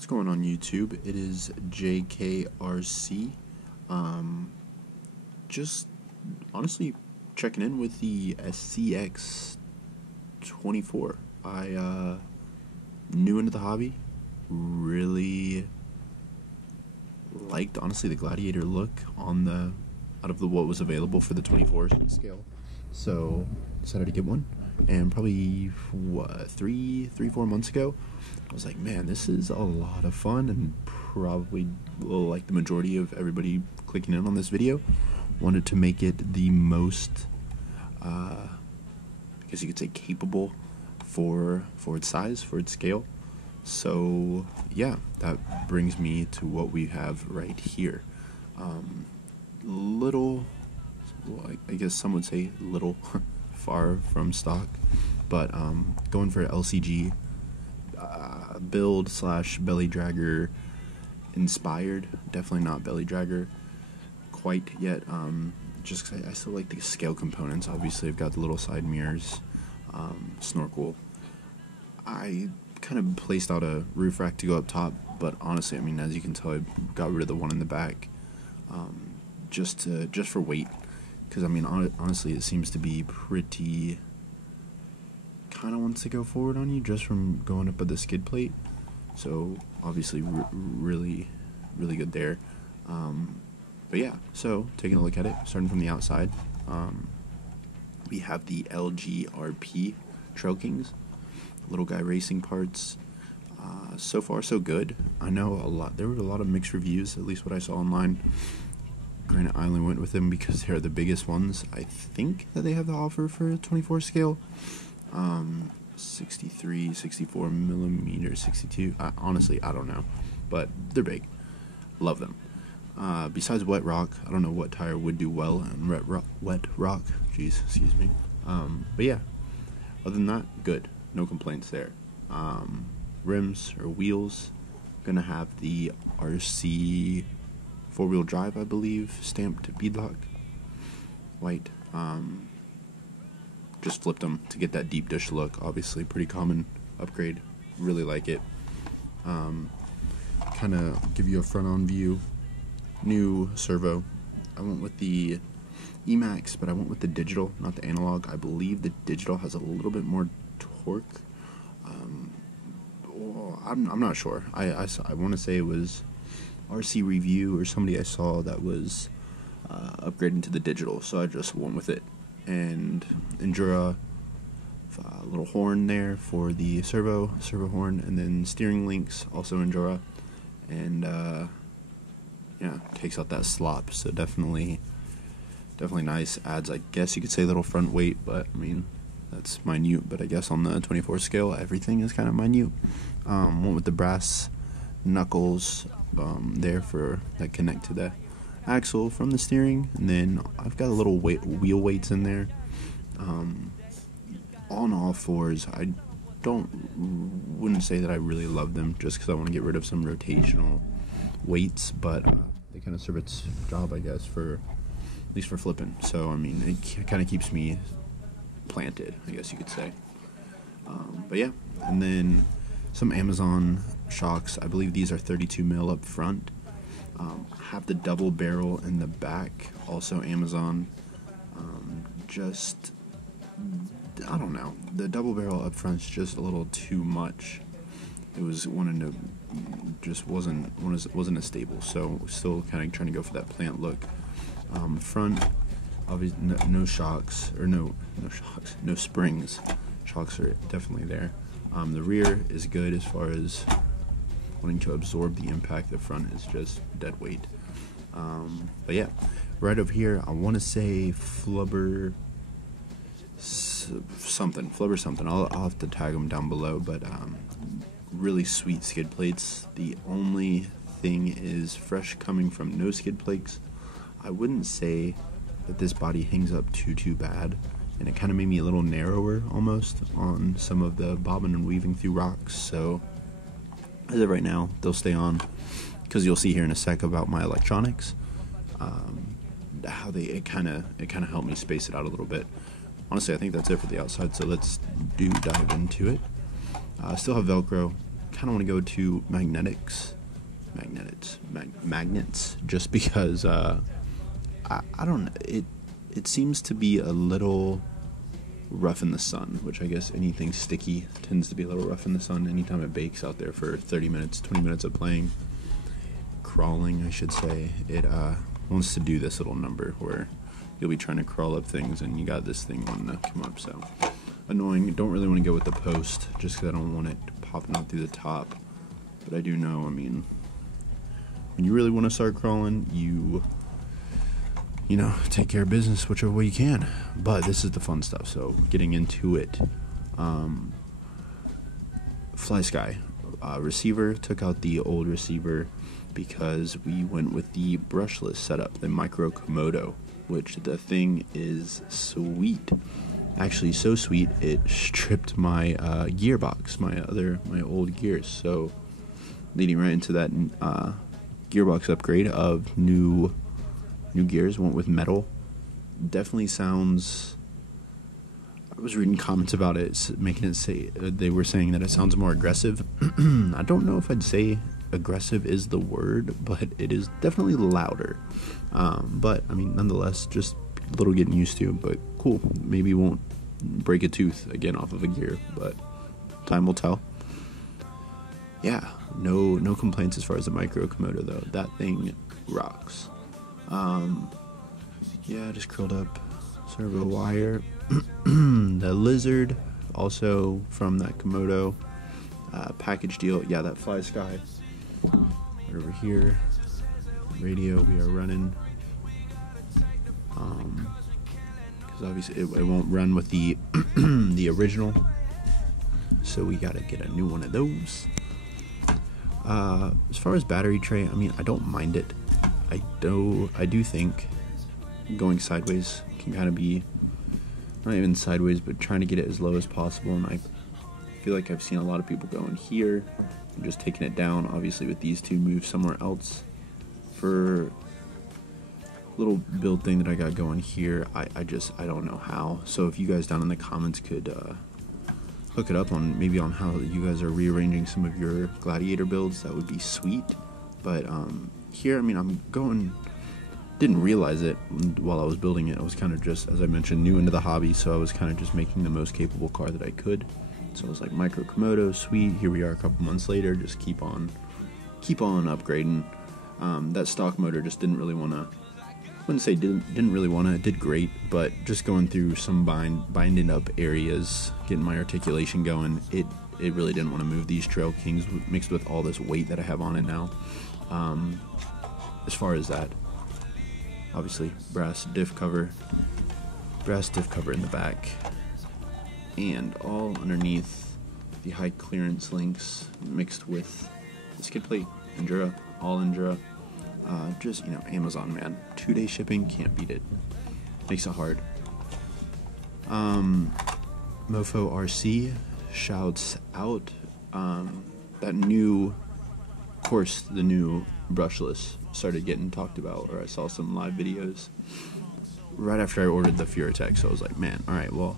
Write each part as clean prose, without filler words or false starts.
What's going on YouTube? It is JKRC. Just honestly checking in with the SCX24. I new into the hobby. Really liked honestly the Gladiator look on the out of the what was available for the 24 scale. So decided to get one, and probably 3-4 months ago I was like, man, this is a lot of fun, and probably like the majority of everybody clicking in on this video wanted to make it the most I guess you could say capable for its size, for its scale. So yeah, that brings me to what we have right here. Little, well, I guess some would say little far from stock, but going for LCG build slash belly dragger inspired. Definitely not belly dragger quite yet, just 'cause I still like the scale components. Obviously I've got the little side mirrors, snorkel. I kind of placed out a roof rack to go up top, but honestly, I mean, as you can tell, I got rid of the one in the back, just for weight, because I mean, honestly, it seems to be pretty, kind of wants to go forward on you just from going up at the skid plate. So obviously, really good there. But yeah, so taking a look at it, starting from the outside, we have the LGRP Trail Kings. Little guy racing parts. So far so good. I know there were a lot of mixed reviews, at least what I saw online. Granted, I only went with them because they're the biggest ones I think that they have to offer for a 24 scale. 63, 64 millimeters, 62. Honestly, I don't know, but they're big. Love them. Besides wet rock, I don't know what tire would do well in wet rock. Jeez, excuse me. But yeah, other than that, good. No complaints there. Rims or wheels, gonna have the RC 4-wheel drive, I believe, stamped beadlock, white. Just flipped them to get that deep dish look. Obviously, pretty common upgrade. Really like it. Kind of give you a front-on view. New servo. I went with the Emax, but I went with the digital, not the analog. I believe the digital has a little bit more torque. I'm not sure. I want to say it was RC Review or somebody I saw that was upgrading to the digital, so I just went with it. And Endura, a little horn there for the servo horn, and then steering links, also Endura, and yeah, takes out that slop, so definitely nice. Adds, I guess you could say, a little front weight, but I mean, that's minute, but I guess on the 24 scale, everything is kind of minute. Went with the brass knuckles there for that connect to the axle from the steering, and then I've got a little wheel weights in there. On all fours, I wouldn't say that I really love them, just because I want to get rid of some rotational weights, but they kind of serve its job, I guess, at least for flipping. So I mean, it kind of keeps me planted, I guess you could say. But yeah, and then some Amazon shocks. I believe these are 32 mil up front. Have the double barrel in the back, also Amazon. Just, I don't know, the double barrel up front's just a little too much. It was wasn't as stable, so still kind of trying to go for that plant look. Front, obviously no shocks, or no shocks, no springs. Shocks are definitely there. The rear is good as far as wanting to absorb the impact. The front is just dead weight. But yeah, right over here, I want to say Flubber something. I'll have to tag them down below, but really sweet skid plates. The only thing is fresh coming from no skid plates. I wouldn't say that this body hangs up too bad, and it kind of made me a little narrower almost on some of the bobbing and weaving through rocks. So as of right now, they'll stay on, because you'll see here in a sec about my electronics, how it kind of helped me space it out a little bit. Honestly, I think that's it for the outside, so let's dive into it. I still have Velcro. kind of want to go to magnets, just because I don't know, it seems to be a little rough in the sun, which I guess anything sticky tends to be a little rough in the sun anytime it bakes out there for 30 minutes, 20 minutes of crawling, I should say. It wants to do this little number where you'll be trying to crawl up things and you got this thing wanting to come up, so annoying. Don't really want to go with the post just because I don't want it popping out through the top, but I do know, I mean, when you really want to start crawling, you know, take care of business whichever way you can. But this is the fun stuff, so getting into it. Fly Sky receiver, took out the old receiver because we went with the brushless setup, the micro Komodo, which the thing is sweet. Actually, so sweet it stripped my gearbox, my old gears. So leading right into that gearbox upgrade of new gears, went with metal. Definitely sounds, I was reading comments about it making it say, they were saying that it sounds more aggressive. I don't know if I'd say aggressive is the word, but it is definitely louder. But I mean, nonetheless, just a little getting used to, but cool. Maybe won't break a tooth again off of a gear, but time will tell. Yeah, no complaints as far as the micro Komodo though. That thing rocks. Yeah, just curled up servo wire. The lizard, also from that Komodo package deal. Yeah, that Fly Sky. Over here, radio we are running. Because obviously it won't run with the the original, so we gotta get a new one of those. As far as battery tray, I mean, I don't mind it. I do think going sideways can kind of be, not even sideways, but trying to get it as low as possible. And I feel like I've seen a lot of people going here and just taking it down. Obviously with these two, move somewhere else. For a little build thing that I got going here, I don't know how. So if you guys down in the comments could hook it up on maybe on how you guys are rearranging some of your Gladiator builds, that would be sweet. But here, I mean, didn't realize it while I was building it. I was kind of just, as I mentioned, new into the hobby, so I was kind of just making the most capable car that I could. So I was like, micro Komodo, sweet. Here we are a couple months later, just keep on upgrading. That stock motor just didn't really want to, I wouldn't say didn't really want to, it did great, but just going through some binding up areas, getting my articulation going, it really didn't want to move these Trail Kings mixed with all this weight that I have on it now. As far as that, obviously brass diff cover in the back, and all underneath the high clearance links mixed with the skid plate, Endura, all Endura. Just, you know, Amazon, man, 2-day shipping, can't beat it, makes it hard. Mofo RC shouts out that new, of course, the new brushless started getting talked about, or I saw some live videos right after I ordered the Furitek, so I was like, man, alright, well,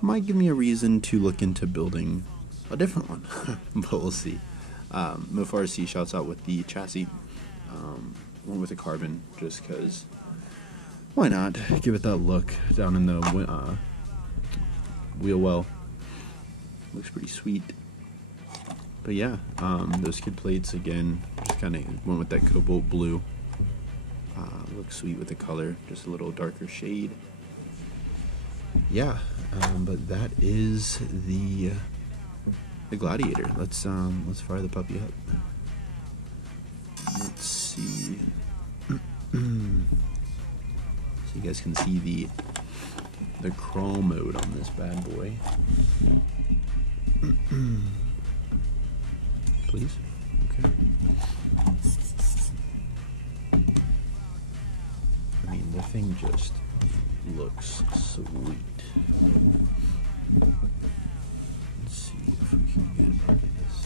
might give me a reason to look into building a different one, but we'll see. Mofo RC shouts out with the chassis, one with a carbon, just because, why not, give it that look down in the wheel well, looks pretty sweet. But yeah, those skid plates, again, just kind of went with that cobalt blue. Looks sweet with the color, just a little darker shade. Yeah, but that is the Gladiator. Let's fire the puppy up. Let's see. So you guys can see the crawl mode on this bad boy. Please. Okay. I mean, the thing just looks sweet. Let's see if we can get this.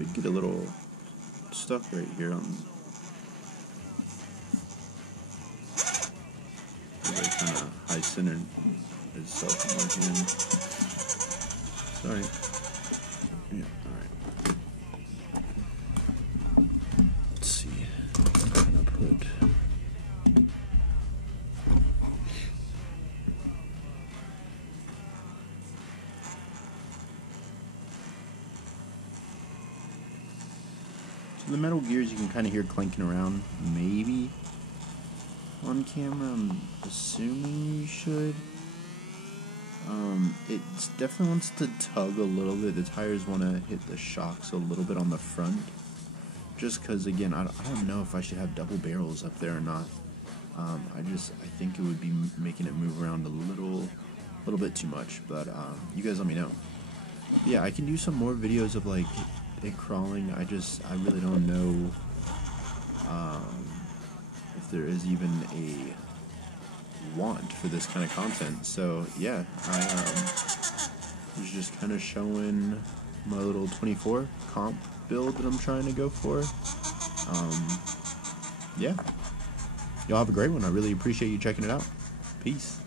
should get a little stuck right here on kind of high centered itself in my hand. Sorry. Yeah, alright. Let's see. I'm gonna put the metal gears you can kind of hear clanking around, maybe on camera. I'm assuming you should. It definitely wants to tug a little bit. The tires want to hit the shocks a little bit on the front, just because, again, I don't know if I should have double barrels up there or not. I think it would be making it move around a little bit too much, but you guys let me know. Yeah, I can do some more videos of like it crawling. I really don't know if there is even a want for this kind of content. So yeah, I was just kind of showing my little 24 comp build that I'm trying to go for. Yeah, y'all have a great one. I really appreciate you checking it out. Peace.